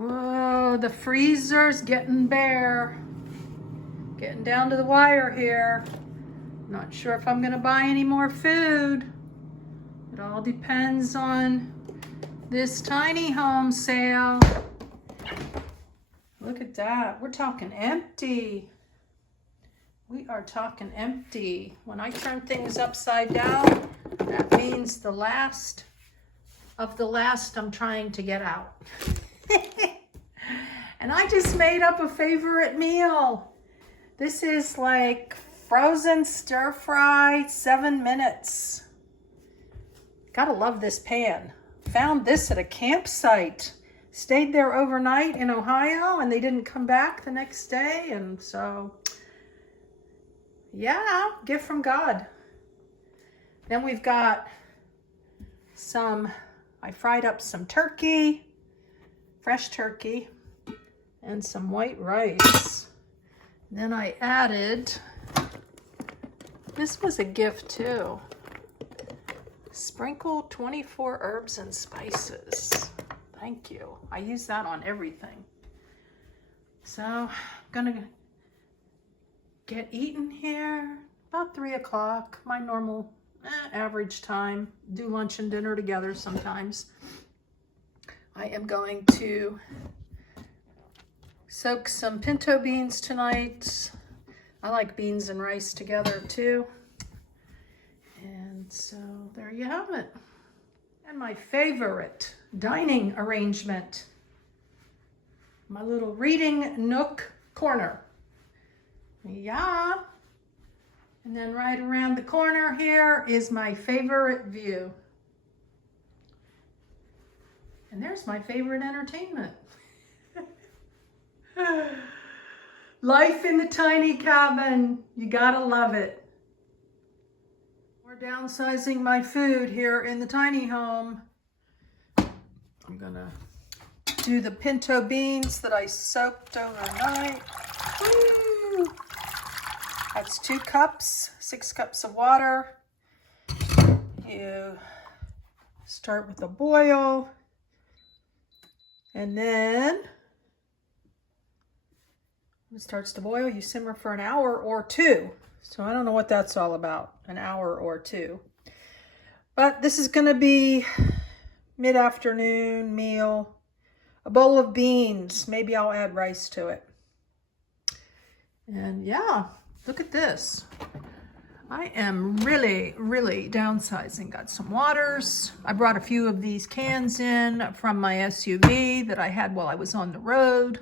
Whoa, the freezer's getting bare. Getting down to the wire here. Not sure if I'm gonna buy any more food. It all depends on this tiny home sale. Look at that. We're talking empty. We are talking empty. When I turn things upside down, that means the last of the last I'm trying to get out. And I just made up a favorite meal. This is like frozen stir fry, 7 minutes. Gotta love this pan. Found this at a campsite. Stayed there overnight in Ohio and they didn't come back the next day. And so, yeah, gift from God. Then we've got I fried up some turkey, fresh turkey, and some white rice. Then I added, this was a gift too, sprinkled 24 herbs and spices. Thank you. I use that on everything. So I'm gonna get eaten here about 3 o'clock, my normal average time. Do lunch and dinner together sometimes. I am going to soak some pinto beans tonight. I like beans and rice together too. And so there you have it. And my favorite dining arrangement, my little reading nook corner. Yeah. And then right around the corner here is my favorite view. And there's my favorite entertainment. Life in the tiny cabin. You gotta love it. We're downsizing my food here in the tiny home. I'm gonna do the pinto beans that I soaked overnight. Woo! That's 2 cups, 6 cups of water. You start with a boil. And then when it starts to boil, you simmer for an hour or 2. So I don't know what that's all about, an hour or 2. But this is gonna be mid-afternoon meal. A bowl of beans, maybe I'll add rice to it. And yeah. Look at this. I am really downsizing. Got some waters. I brought a few of these cans in from my SUV that I had while I was on the road.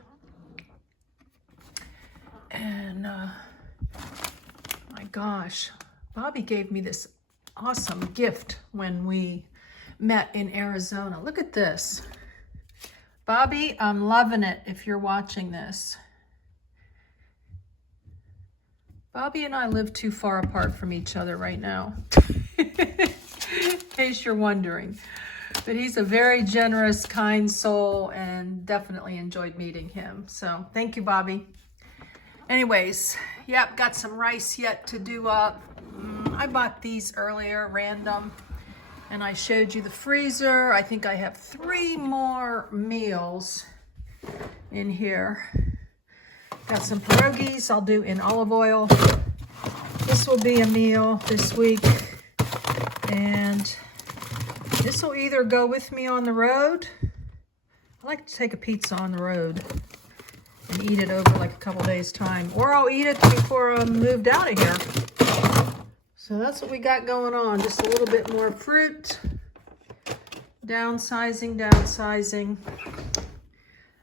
And my gosh, Bobby gave me this awesome gift when we met in Arizona. Look at this. Bobby, I'm loving it if you're watching this. Bobby and I live too far apart from each other right now, in case you're wondering. But he's a very generous, kind soul and definitely enjoyed meeting him. So thank you, Bobby. Anyways, yep, got some rice yet to do up. I bought these earlier, random, and I showed you the freezer. I think I have 3 more meals in here. Got some pierogies I'll do in olive oil. This will be a meal this week. And this will either go with me on the road. I like to take a pizza on the road and eat it over like a couple days time. Or I'll eat it before I'm moved out of here. So that's what we got going on. Just a little bit more fruit. Downsizing.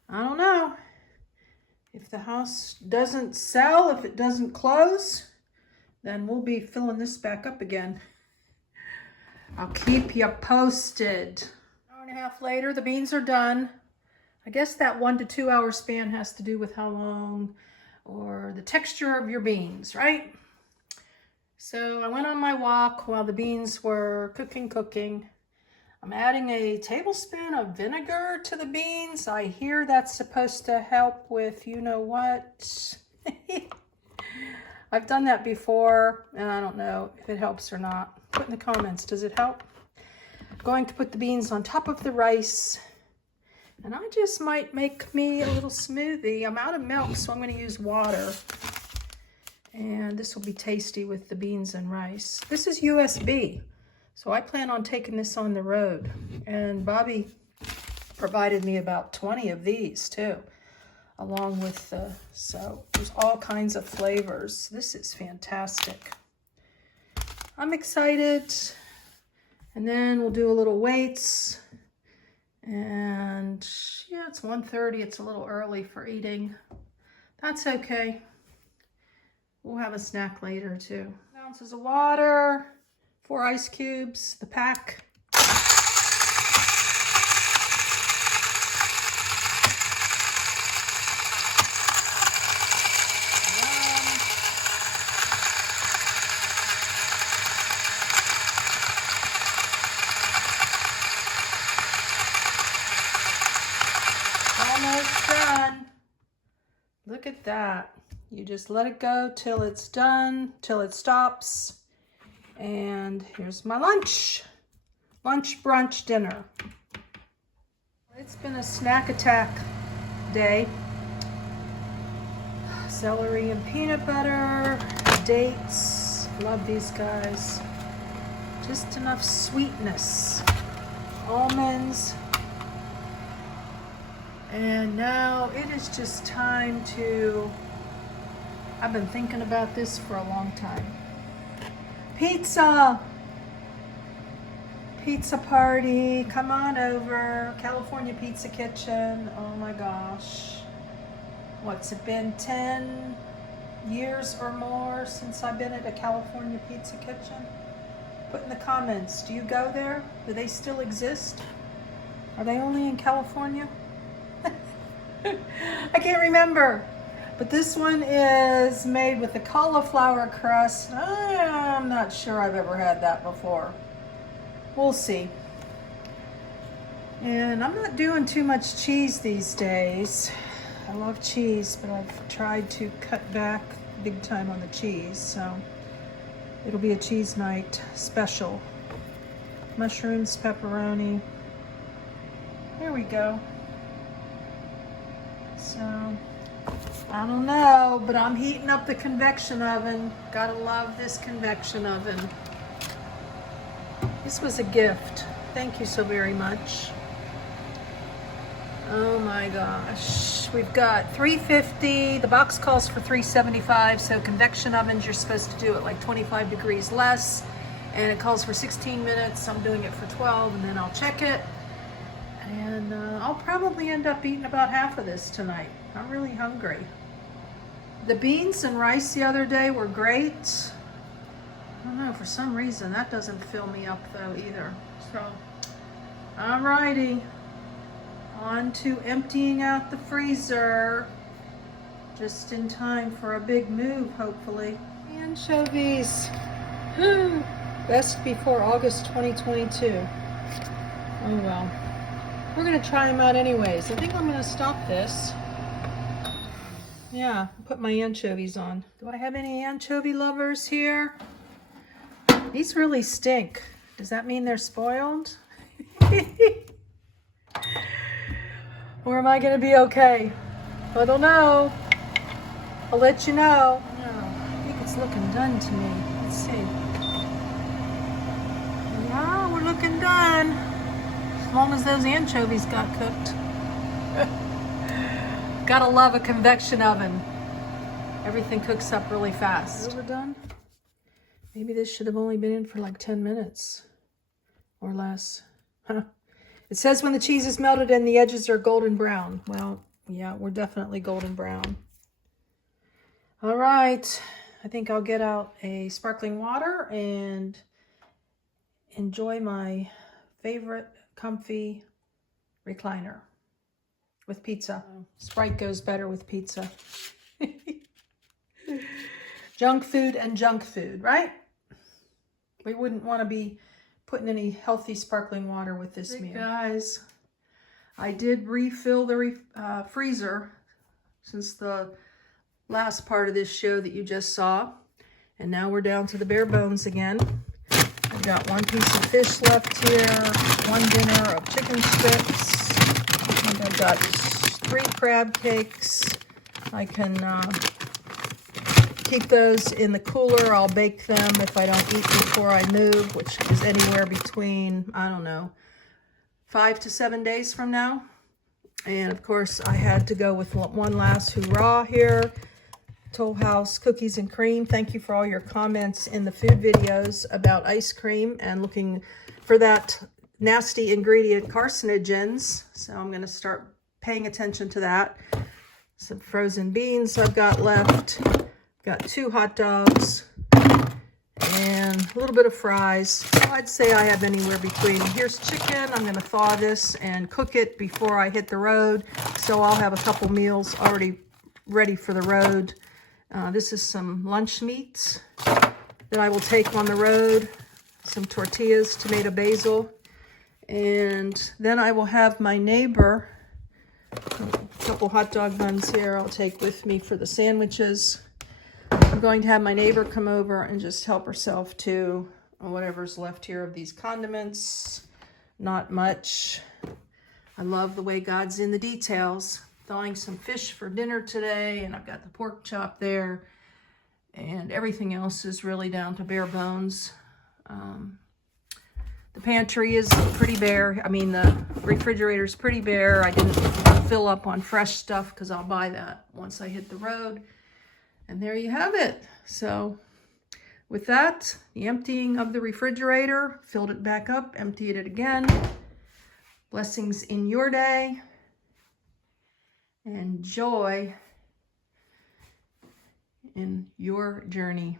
I don't know. If the house doesn't sell, if it doesn't close, then we'll be filling this back up again. I'll keep you posted. An hour and a half later, the beans are done. I guess that 1 to 2 hour span has to do with how long or the texture of your beans, right? So I went on my walk while the beans were cooking. I'm adding a tablespoon of vinegar to the beans. I hear that's supposed to help with you know what. I've done that before and I don't know if it helps or not. Put in the comments, does it help? I'm going to put the beans on top of the rice And I just might make me a little smoothie. I'm out of milk, so I'm going to use water. And this will be tasty with the beans and rice. This is USB, so I plan on taking this on the road. And Bobby provided me about 20 of these too, along with so there's all kinds of flavors. This is fantastic. I'm excited. And then we'll do a little weights. And yeah, it's 1:30. It's a little early for eating. That's okay. We'll have a snack later too. Ounces of water, 4 ice cubes, the pack. Almost done. Look at that. You just let it go till it's done, till it stops. And here's my lunch. Lunch, brunch, dinner. It's been a snack attack day. Celery and peanut butter, dates. Love these guys. Just enough sweetness. Almonds. And now it is just time to, I've been thinking about this for a long time. Pizza! Pizza party, come on over. California Pizza Kitchen, oh my gosh. What's it been, 10 years or more since I've been at a California Pizza Kitchen? Put in the comments, do you go there? Do they still exist? Are they only in California? I can't remember, but this one is made with a cauliflower crust. I'm not sure I've ever had that before. We'll see. And I'm not doing too much cheese these days. I love cheese, but I've tried to cut back big time on the cheese, so it'll be a cheese night special. Mushrooms, pepperoni. There we go. So, I don't know, but I'm heating up the convection oven. Gotta love this convection oven. This was a gift. Thank you so very much. Oh my gosh. We've got $3.50. The box calls for $3.75. So convection ovens, you're supposed to do it like 25 degrees less. And it calls for 16 minutes. I'm doing it for 12, and then I'll check it. And I'll probably end up eating about half of this tonight. I'm really hungry. The beans and rice the other day were great. I don't know, for some reason that doesn't fill me up though either. So, alrighty. On to emptying out the freezer. Just in time for a big move, hopefully. Anchovies. Best before August 2022. Oh well. We're going to try them out anyways. I think I'm going to stop this. Yeah, put my anchovies on. Do I have any anchovy lovers here? These really stink. Does that mean they're spoiled? Or am I going to be okay? I don't know. I'll let you know. No, I think it's looking done to me. Let's see. Yeah, we're looking done. As long as those anchovies got cooked. Gotta love a convection oven. Everything cooks up really fast. Those are done. Maybe this should have only been in for like 10 minutes or less. Huh. It says when the cheese is melted and the edges are golden brown. Well, yeah, we're definitely golden brown. All right. I think I'll get out a sparkling water and enjoy my favorite comfy recliner with pizza. Sprite goes better with pizza. Junk food and junk food, right? We wouldn't want to be putting any healthy sparkling water with this meal. Guys, I did refill the freezer since the last part of this show that you just saw. And now we're down to the bare bones again. I've got one piece of fish left here, one dinner of chicken strips, and a I've got 3 crab cakes. I can keep those in the cooler. I'll bake them if I don't eat before I move, which is anywhere between, I don't know, 5 to 7 days from now. And of course, I had to go with one last hurrah here. Toll House Cookies and Cream. Thank you for all your comments in the food videos about ice cream and looking for that nasty ingredient carcinogens. So I'm going to start paying attention to that. Some frozen beans I've got left. Got 2 hot dogs and a little bit of fries. So I'd say I have anywhere between, here's chicken. I'm going to thaw this and cook it before I hit the road. So I'll have a couple meals already ready for the road. This is some lunch meat that I will take on the road. Some tortillas, tomato, basil. And then I will have my neighbor, a couple hot dog buns here I'll take with me for the sandwiches. I'm going to have my neighbor come over and just help herself to whatever's left here of these condiments. Not much. I love the way God's in the details. Thawing some fish for dinner today, and I've got the pork chop there, and everything else is really down to bare bones. The pantry is pretty bare. I mean, the refrigerator's pretty bare. I didn't fill up on fresh stuff because I'll buy that once I hit the road. And there you have it. So with that, the emptying of the refrigerator, filled it back up, emptied it again. Blessings in your day. And joy in your journey.